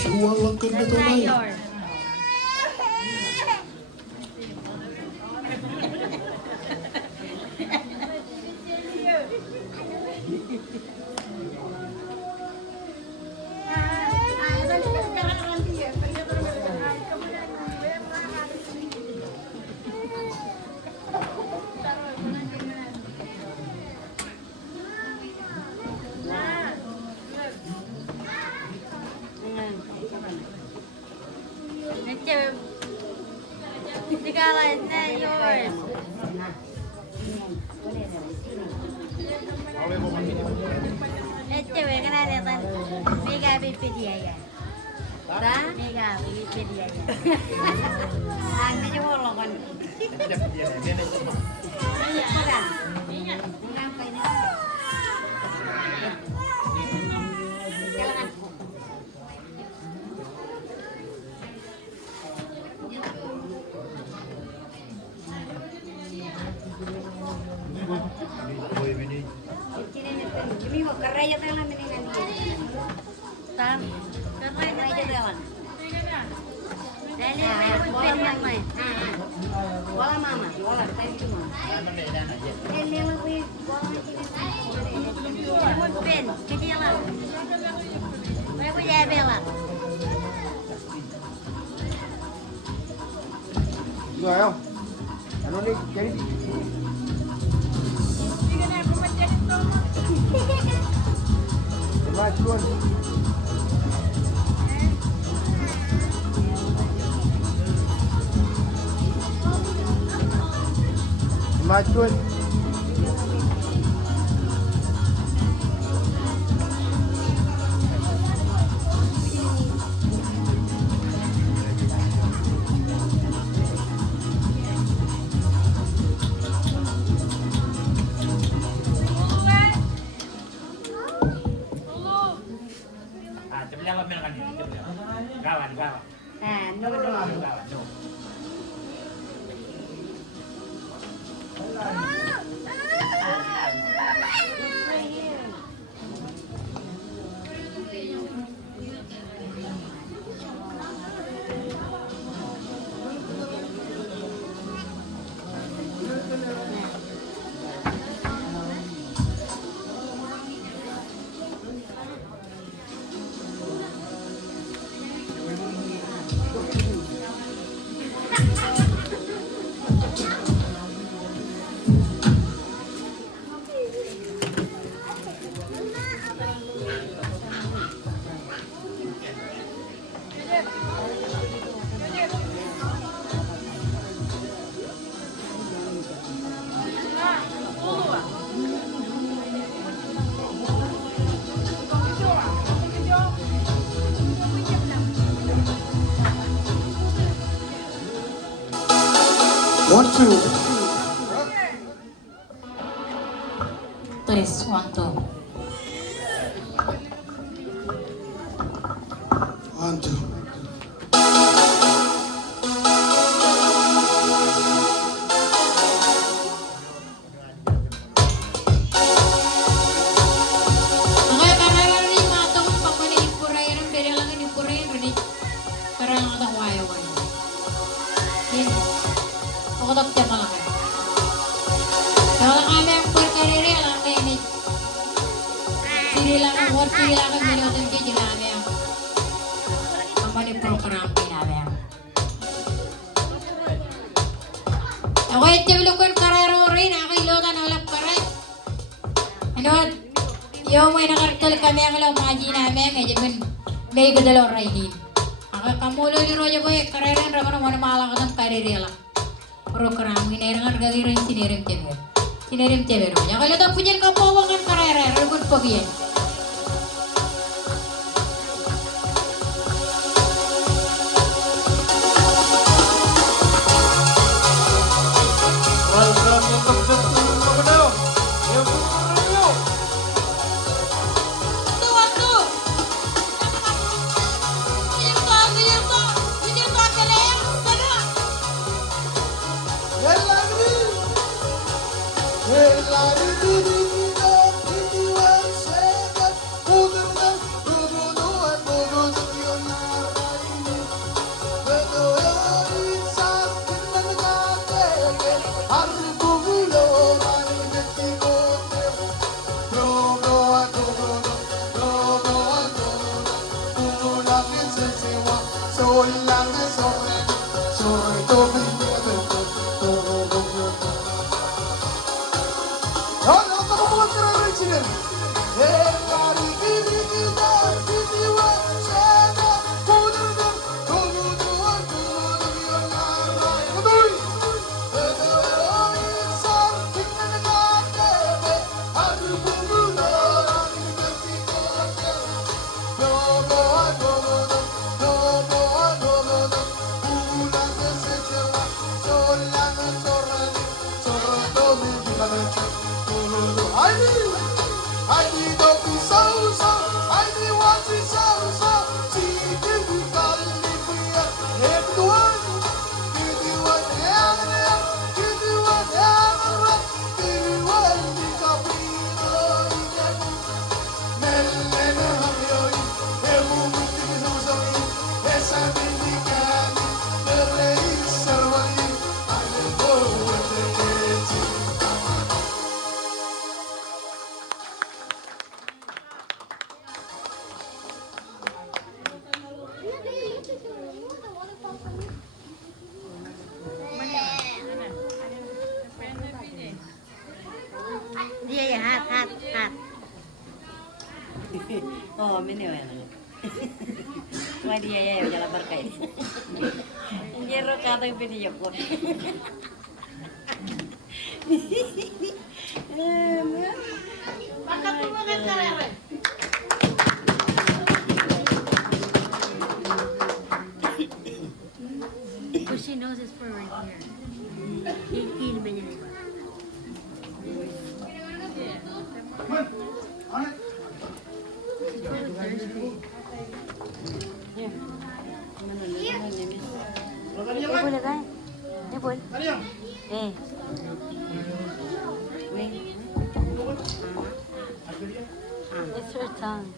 Suwalangkan na tunay. Cewek kan ada tan mega Wikipedia ya. Dah mega Wikipedia ya. Anda coba lo kan. Kenapa ini? Ini mau kerja telan ini kan. Tan, kerja telan. Dari bola mama. Bola mama, bola saya cuma. Ini lebih bola ini. Mau pen, kecil lah. Mau punya bela. Rồi không? Nó đi cái đi. Vai luôn. Vai luôn. Kawan. Nah, no. 1, 2. 3, 1, 2. 1, 2. Okay, karera rin mga itong pagmanipurayan. Pero lang inipurayan rin. Para lang itong wayawan. Yan. Pakutok siya malaki. Kaya lang kami ang pagkariri. Alam kayo ni sila ang word. Sila ang minutin kayo. Sila kami ang pagmanipurayan kinabi ang. Ako yung tiwilukon karero rin. Ako ilutan ulang karet. Ano? Yung may nakartol kami ang lang mga namin. Kaya dyan may gadalo rin. Ako kamulo liro niya boy. Kareren raman ang wala ka ng karere lang. Pero karang ginairangan gagawin sinirim teber. Sinirim teber mo niya. Kaya ito po dyan kapawangan karere. Ragod pag yan. Welcome to Pagdatuloy mga daw. Yung pagdatuloy. Dia ya hat. Oh, ini mana? Wah dia ya jalan berkait. Jero kata yang video pun. Makan tu makan karere. But she knows it's for right here. Il menyanyi. Boleh kan? Ya boleh. It's her tongue.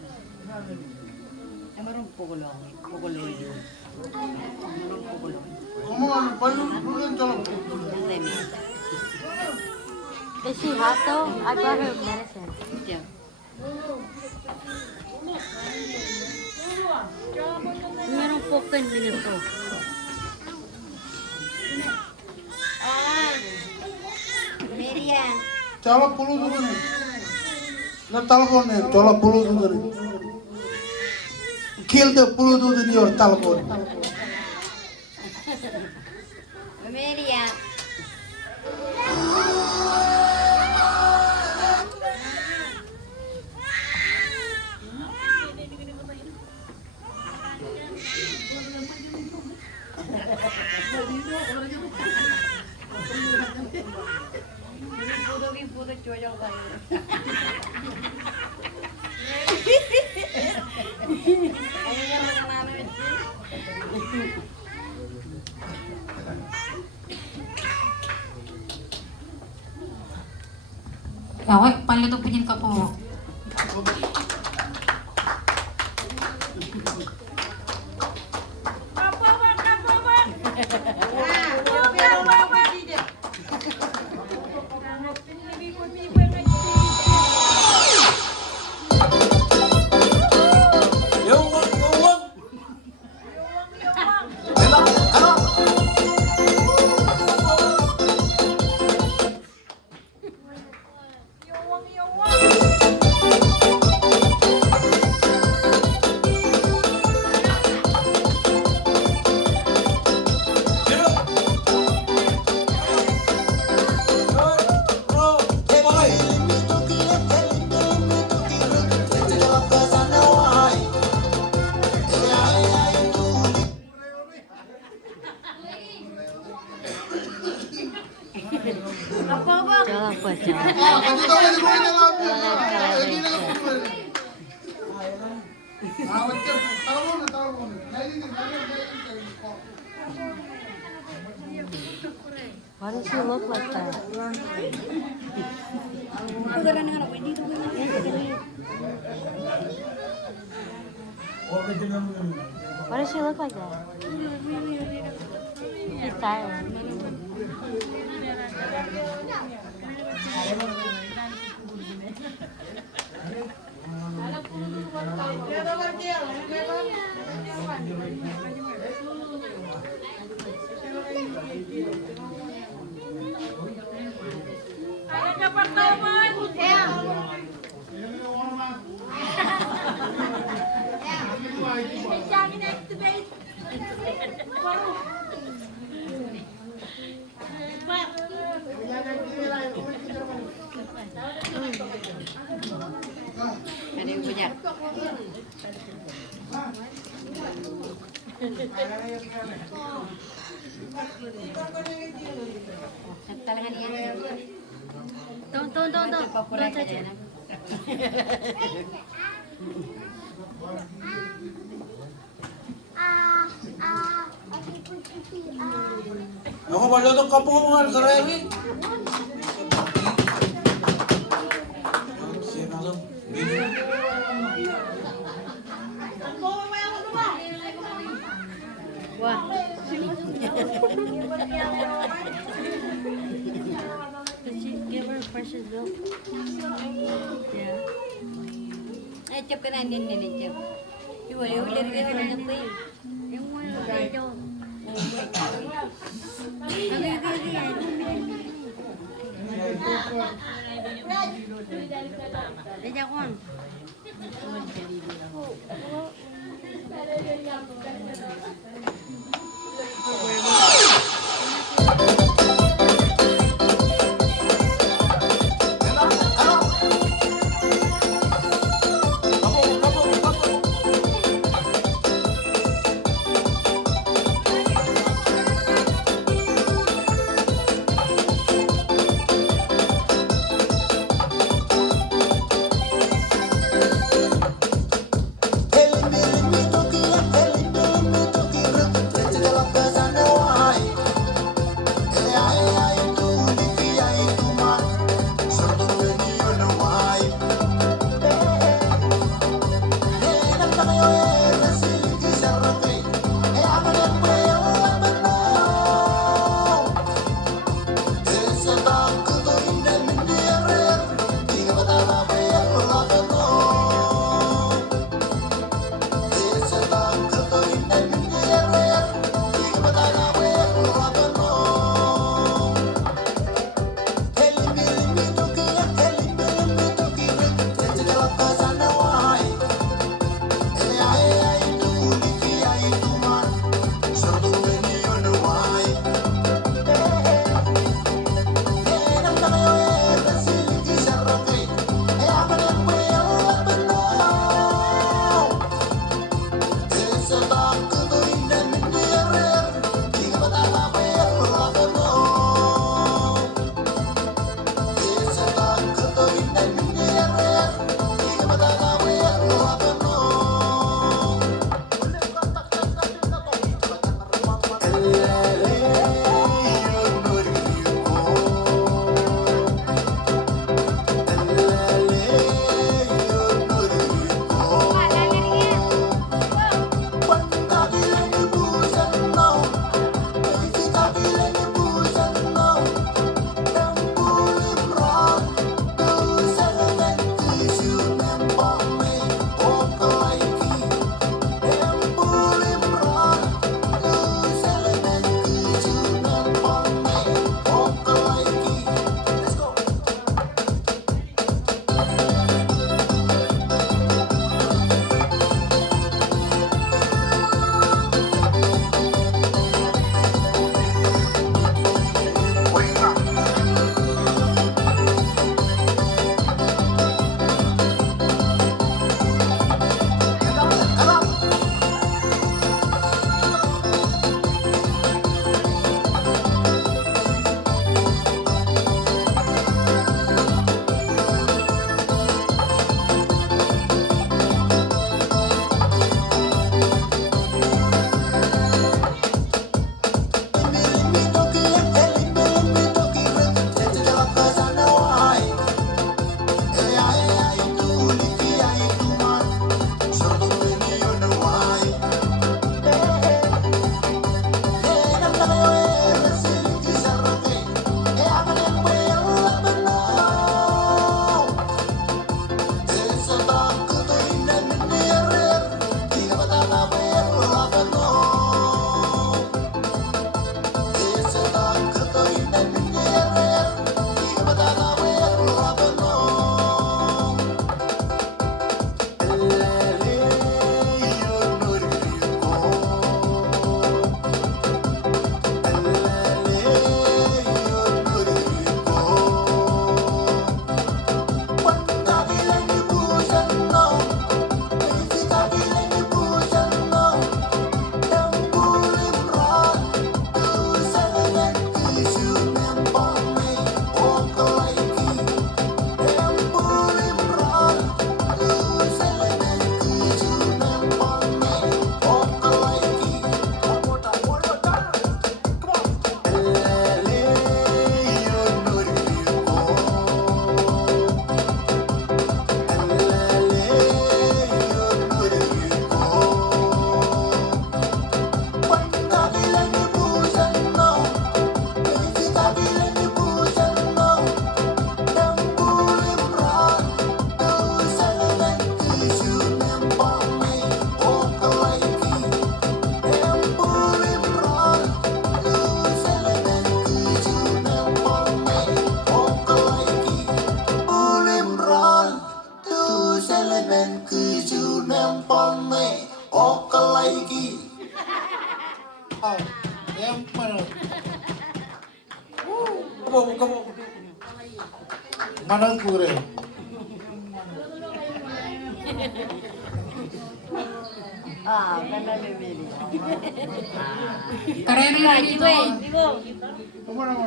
Marunong pukulong. Pukulong yun. Marunong pukulong. Is she hot though? I brought her medicine. Yeah. Merong poken minuto. Meria. Chala puluh tu ni. Na telepon ni, chala puluh tu ni. Kill the puluh tu ni or telepon. Meria. lucu aja kayak. Ayo kenal Yawe, paling itu punya kapo. Yowang, yowang. Enak, enak. Yuk. Bro, boy. Apa bang? Ah, kasih tahu aja gue ini lagu. Ini lagu. Awet kan, telepon. Nah ini nih. Why does he look like that? Why does she look like that? He's tired. Ada yang punya. Talangan ya. Tuh. Favorit aja. Ako ba dito kapungan sa Rewi? Wah. Did she give her precious milk? Yeah. Cep ka na din Cep. Iwali-wali rin ka na nanti. Yung wala kayo. Beda kon. Kamu. Mana kure? Ganda bibili. Karero rin ito. Kamu nama?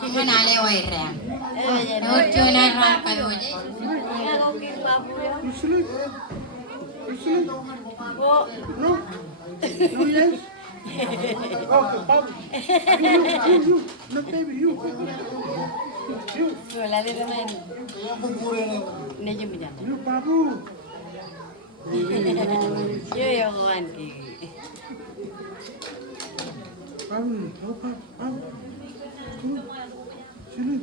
Ang manali o irem. Ocho na ra kayo. Isli. Oh, No. No yes. Okay, Pablo. You. No baby, you. wala rin naman. Yang kukure na. Medyo mo dyan. You, Babu. Yung kuhan ki. Babu. Oh, Babu. Sini.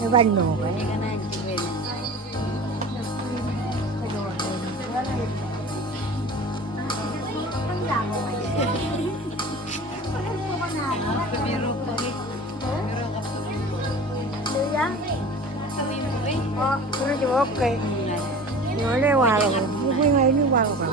Ewan mo, kaya ka na yung Okay. Nó leo vào rồi, vui ngay đi vào rồi.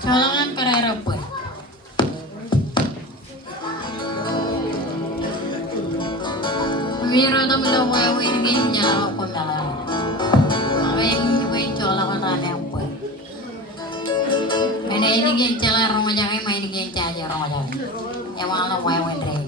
Soalangan karera po. Miro na mula wawi ngayon niya ako na lang. Ang chola ko na lang po. May nainig yung chala rong niya kayo, may nainig yung chaja rong niya. Ewan lang wawi rin.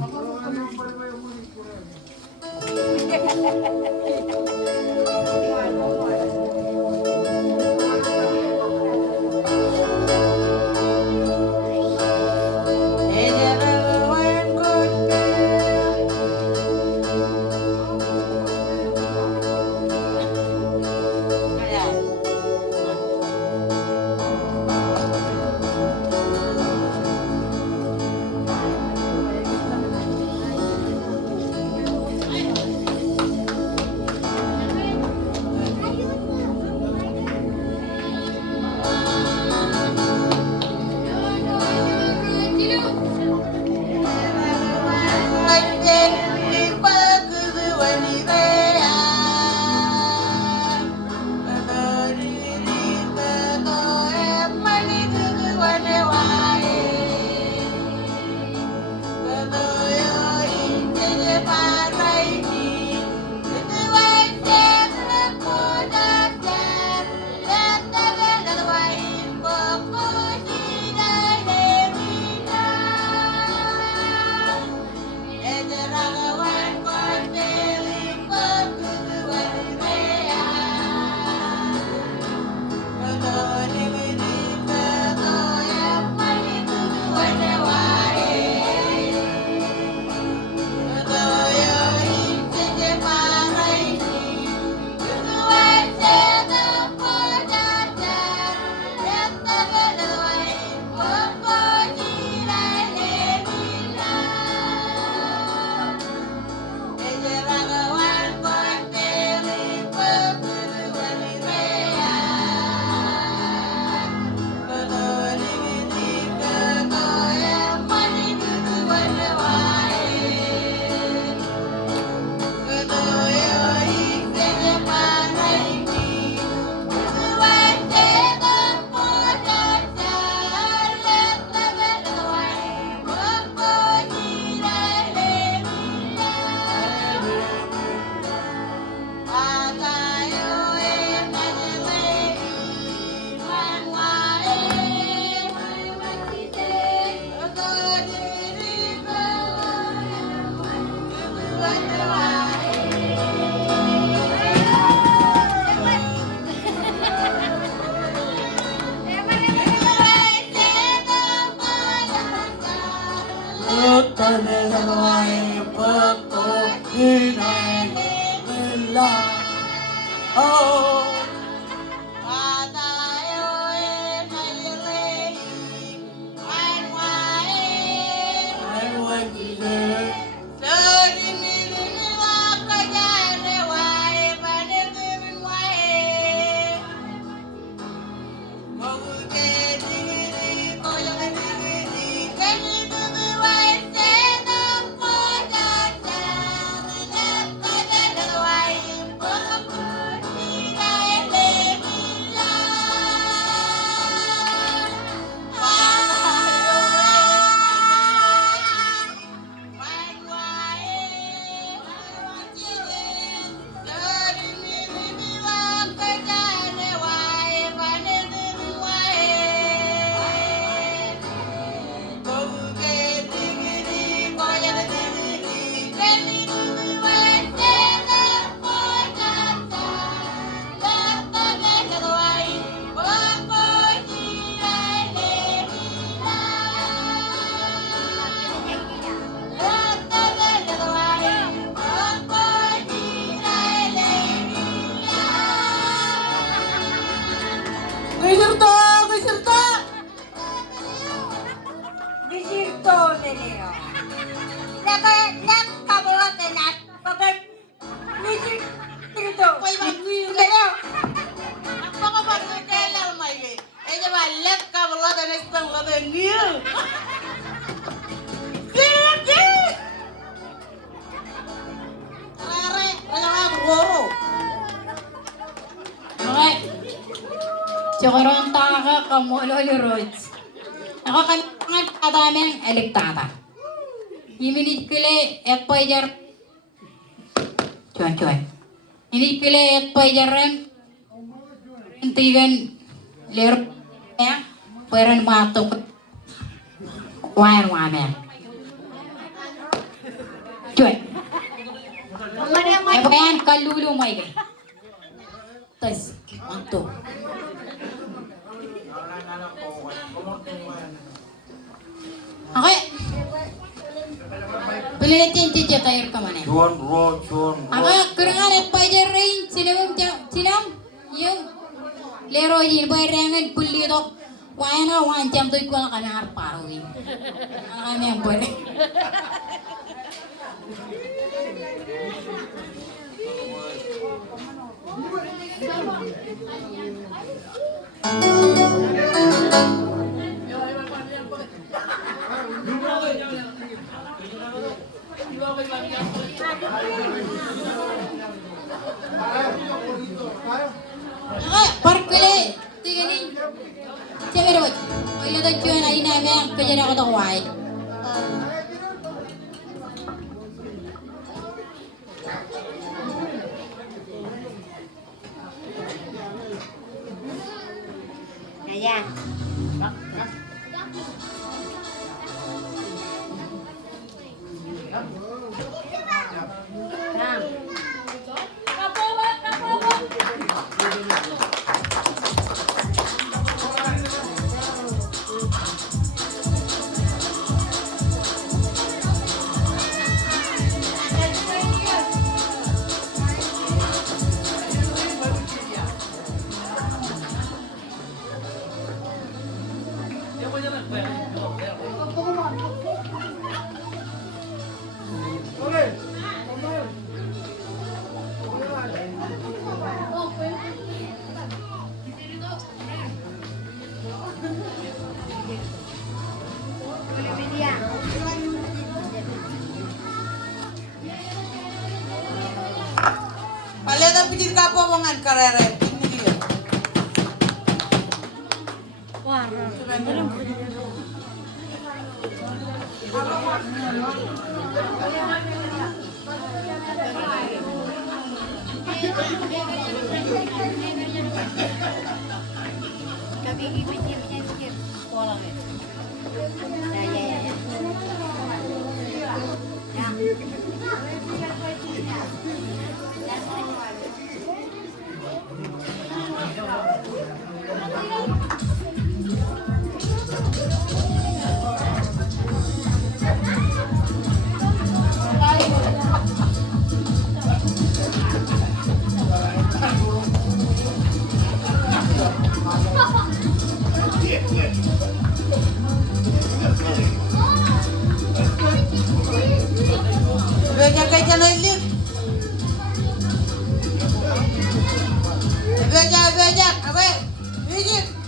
Tanay pagko inanila. Oh, I want to say. Bisito nila. Nak kabulat na pagkat bisito. Kaya Okay. Chokoron taka kamulolo roads. Ako kami ang kadaming elektata. Himinit kili et poider. Cuan. Ini kili et poideran. Intigan ler ya. Pueran matok. Wair wame. Cuan. Ebayan kalulu mai gay. Tes, mantu. Okay. Pilitin cici tayar kemana? Juan. Ako kurangan at pajar rain sinam yung lero yin boy rengan pulli dok wayana wancam tu ikut kami har paruin. Kami yang boy. Parkule tiga ni cewek rot. Oh iya tu cuan hari ni memang kerja nak kau wai. Ayan. Kalian pikir kapo wongan karere ini dia. Wah, Kami gigi pikir sekolah ya. Ya. nailig. Bejak, abe. Bejak.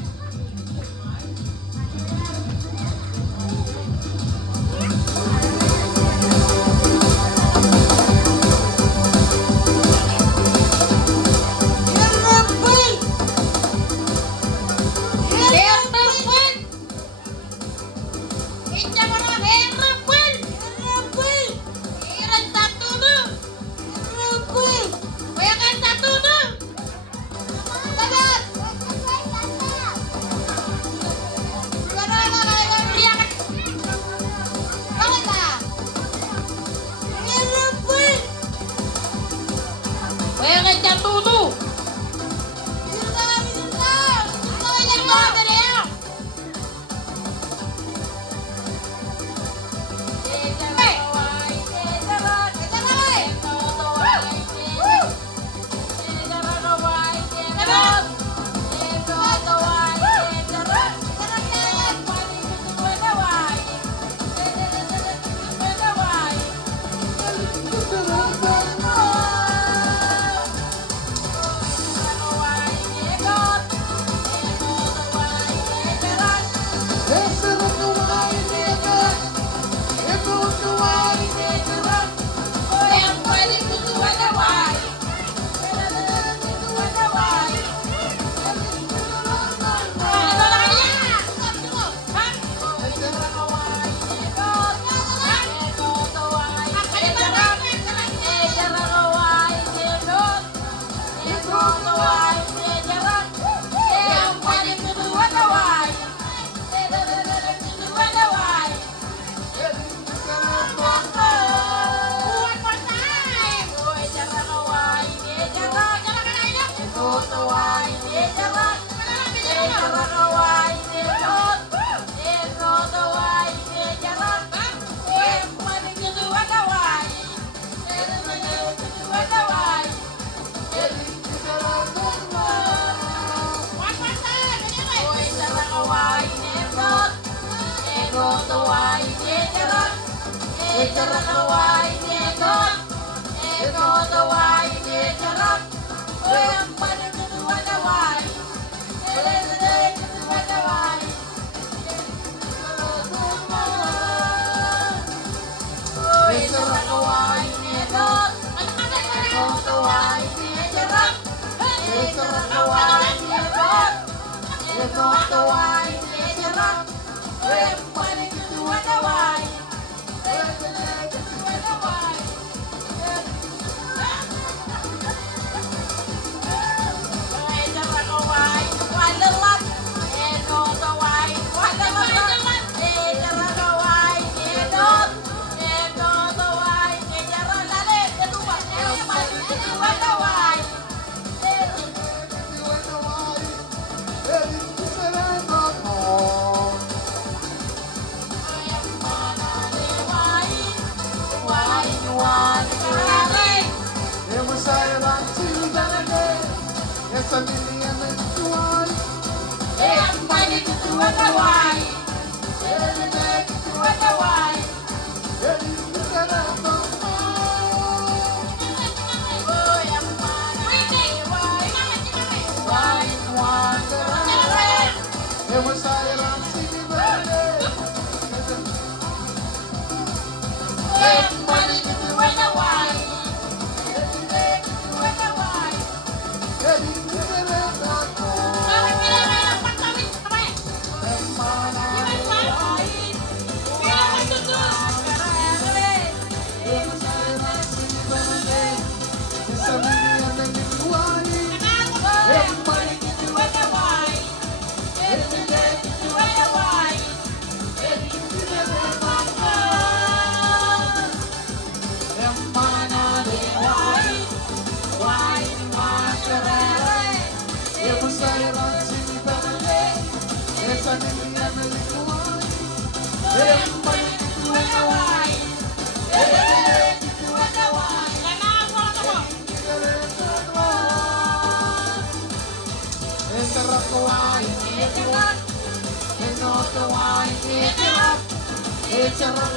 It's a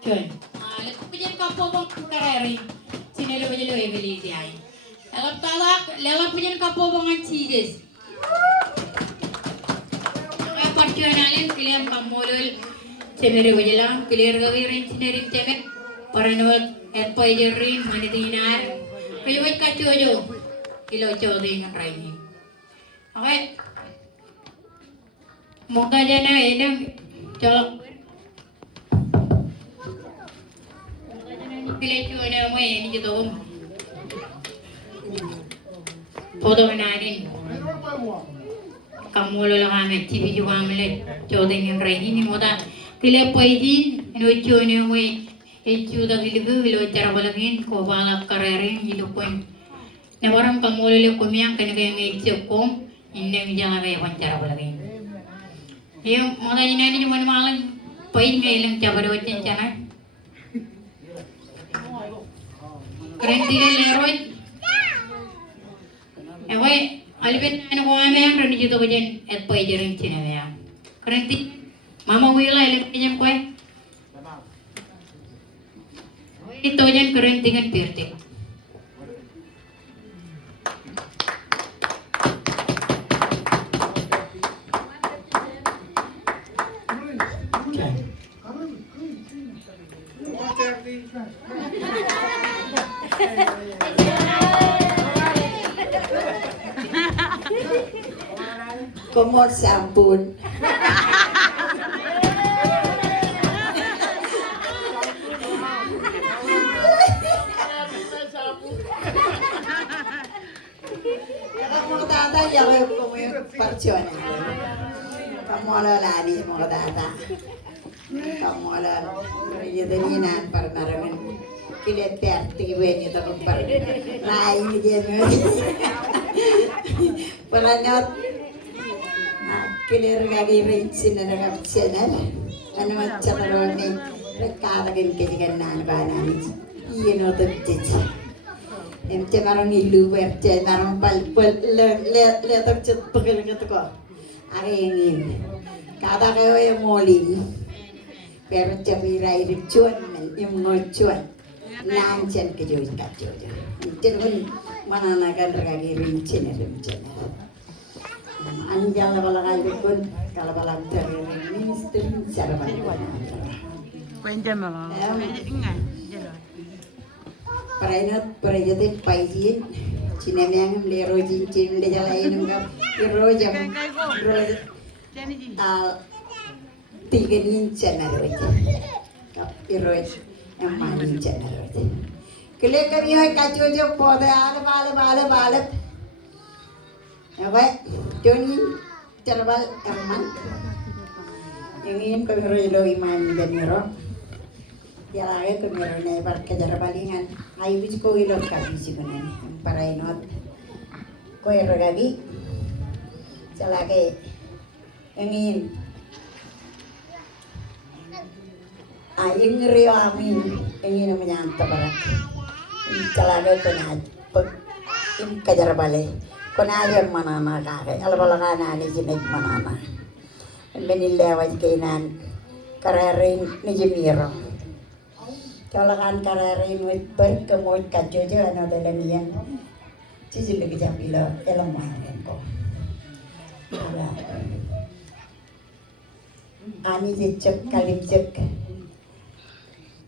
Yun. Alam ko dyan kapwa bang kareri. Sinalo ba dyan Emily di ay. Alam po dyan kapwa bang ang cheeses. Kaya partiyo natin, kilihan pamulol. Semere ba dyan clear gawin rin sinarin temet. Para nawag at po dyan rin, manitinar. Kaya ba't kachojo? Ilaw chodo yung rin. Okay. Mungka dyan na, enang. Cok. Pilih cuy ada mau ini gitu foto menarik kamu lo lah kami TV juga kami coba dengan ini moda pilih poiji ini cuy ni mau itu dah pilih cara balangin kau balap karerin itu pun nah orang kamu lo kami yang kena yang itu kom ini jangan kayak cara balangin iyo moda ini cuma malam poiji ngelang coba dua cincin keren tinggal leroy. Ewe, alibet ane ko ame ang rani juto bajan et poi jereng cina me ang. Keren ti, mama wila elek jam koe. Itu jan keren tinggal pirte. Kumot sampun. Kamu tata ya kamu percaya. Kamu ala lari mau tata. Kamu ala jadi nan permarangan. Kilet perti weni tak per. Lain dia. Pelanjut. Kilir gagi rinsin na nagapsinan. Ano man channel ni rekadagan kinigan banan. Iyan o tabjit. Emte marong ilu werte marong palpal le tabjit pagil ko. Aking kada kayo yung molin. Pero chabira iripchuan yung ngochuan. Lanchan ke jojo kajojo. Terus mana nakan gagi rinsin na rinsin. Anjal bala kali pun kalau bala minister cara bala. Cuéntame, mamá. Perainat perajat paijin cina yang lero cincin de jalain enggak lero jam al 3 inci naroy lero yang mana inci naroy kele kami ay kajojo poda bala Ewe, Joni terbal aman. Ingin kami lo iman janiro. Jalai kami ne bar kejarbalingan. Ayu bis ko ilok kami sikunan. Para inot. Ko iragagi. Jalage ingin. Aying rio amin ingin menyanta barak. Jalage ko na pag kejarbalai. Kunalian manana kake, albalangana ni jinig manana. Menilewat kainan karerin ni jimiro. Kalakan karerin wit berkemut kajojo ano dalanian. Cici lagi japilo elang mahalan ko. ani jecek kalim jek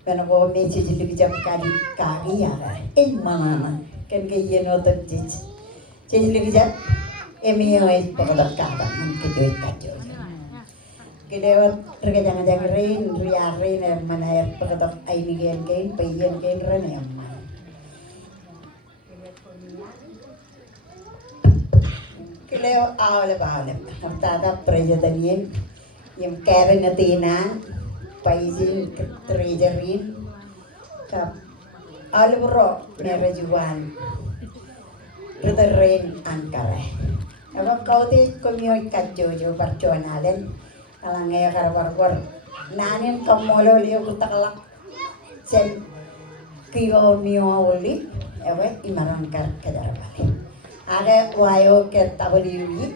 Bana ko me chijili jam kari kari ya mana kan ke yeno tab chijili jam emi oi pakodak kada man ke joit kajo kedewat rega jangan rain riarin mana air pakodak aini gen gen payen gen ren ya Kileo awal balik, mertada presiden yang kabinetina, paisin treasurin, kap aluro merajuan, reterin angkare. Apa kau tu komioi kajo jo perjuangan, kalau ngaya karwar nanin kamolo liu kutakala, sen kio mioli, apa imarangkar kejar balik. Ada wayo ke tabaliwi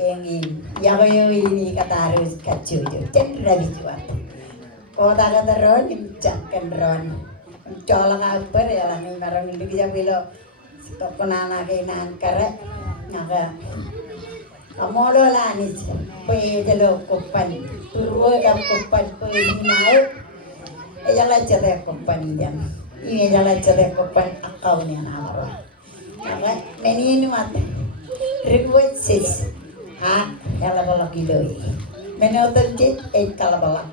engin yago ini kata harus kacuju cendera dijual kota kata ron imcakan ron colok apa ya lah nih barang itu bisa bilo kepenana kainan kare naga kamu lo lah nih pe jelo kopan turu ke kopan pe naik jalan cetek kopan ini jalan cetek kopan akau nih nama Apa? Meni mat request ha kalabalak ilo menotot dit kalabalak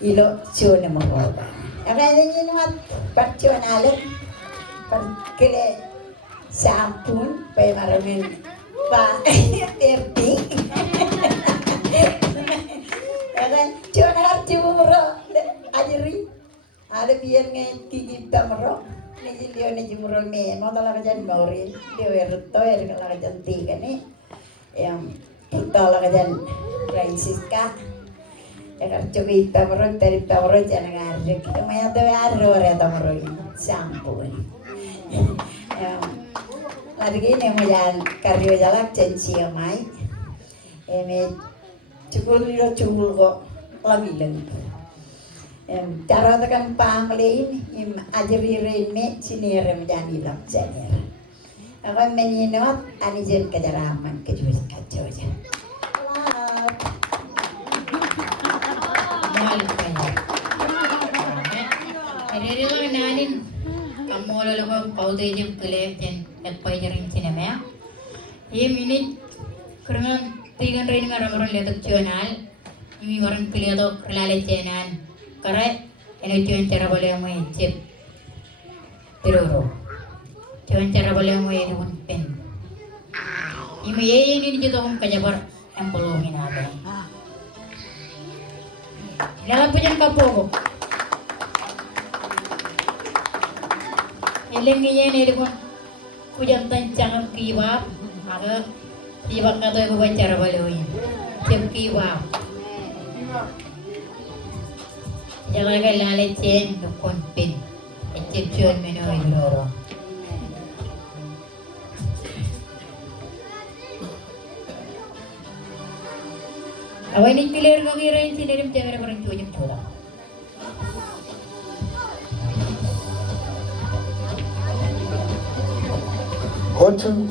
ilo chone mo ba apa ini mat patchon alat kele sampun pe maramin pa perti ada chona chumuro ajri ada biar ngai kita mero Niji dia niji murome, mau tolak kajian baurin, dia werto ya kalau kajian tiga nih, yang tolak kajian Francisca, ya kan coba kita merot dari tawar jangan ngarep, kita maya tuh aro ya tawar sampun, lagi ini mau jalan karyo jalan cenci amai, cukul lo cukul kok lagi lagi. Cara tekan pamlin im ajari me sinirem jani lak janir. Ako meninot ani jen kajaraman kejuis kajoja. Mahal kaya. Jadi lo nanin kamu lo ko paude jem kele jen etpai jaring sinema. Ye minit kurang 3 rin ngaram letak channel. Ini orang kele to kelale channel. Karet, ini cuman cara boleh mau cip, terus, cuman cara boleh mau ini pun pen. Ini juga om kajabar yang belum ini ada. Dalam punya kapogo, elengnya ini pun punya tancang kiwab, ada kiwab kata ibu cara boleh ini, cip kiwab. Jangan lale chen dukun pin, ecep meno idoro. Awal ini clear kau kira ini sendiri macam orang cuci cura. Hotel.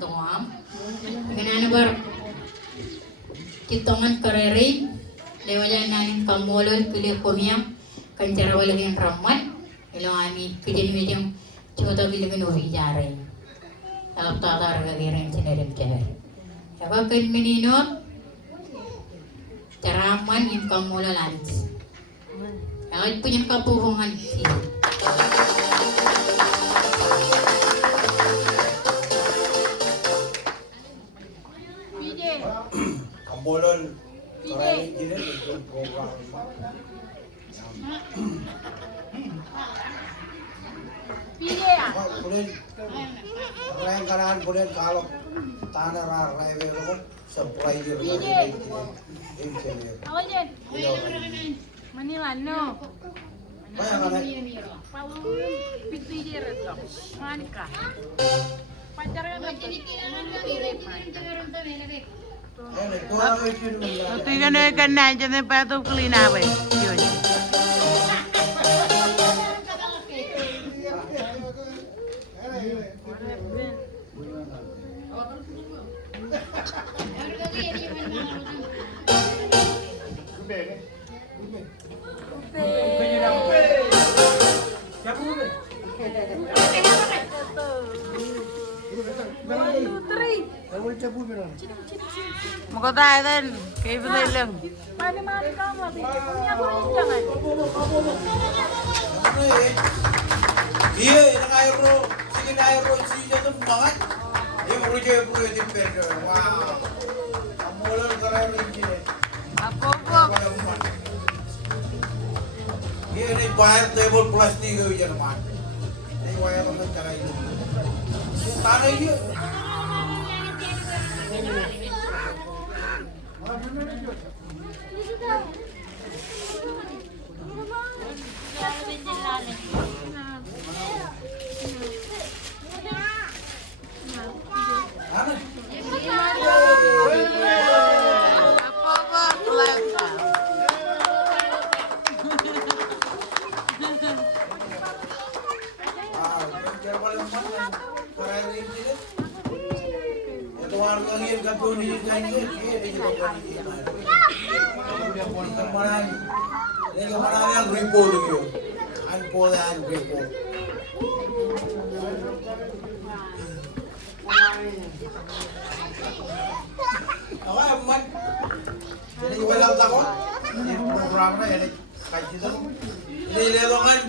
tuam. Ganana bar kitongan kareri lewajan nanin kamolol pilih komiam kancara walagin ramat ilong ami kejin medium coba bilagin uhi jare alap tatar gagirin sinerim cahar apa kan meninot caraman yung kamolol anis ay punya kapuhungan sih. Kambolon karain din itu program. Kemudian karain kanan kemudian kalau tanah rai itu supply dia Manila, no. Banyak kan? Piti reto. Manika. Pacaran Tiga kan aja nih patu kelina we. Mau tayo din, kayo ba tayo lang? Mani-mani ka mo, punya ko rin jangan. Iya, yang air ro, sini air ro sih jatuh banget. Dia mau di perdo. Wow. Kambolon karain ini. Apa po? Iya ini bayar table plastik itu jangan. Ini bayar orang cara ini. Tanah ini. Jadi walang takot. Ini program na yan. Kahit ito. Ini leto kan.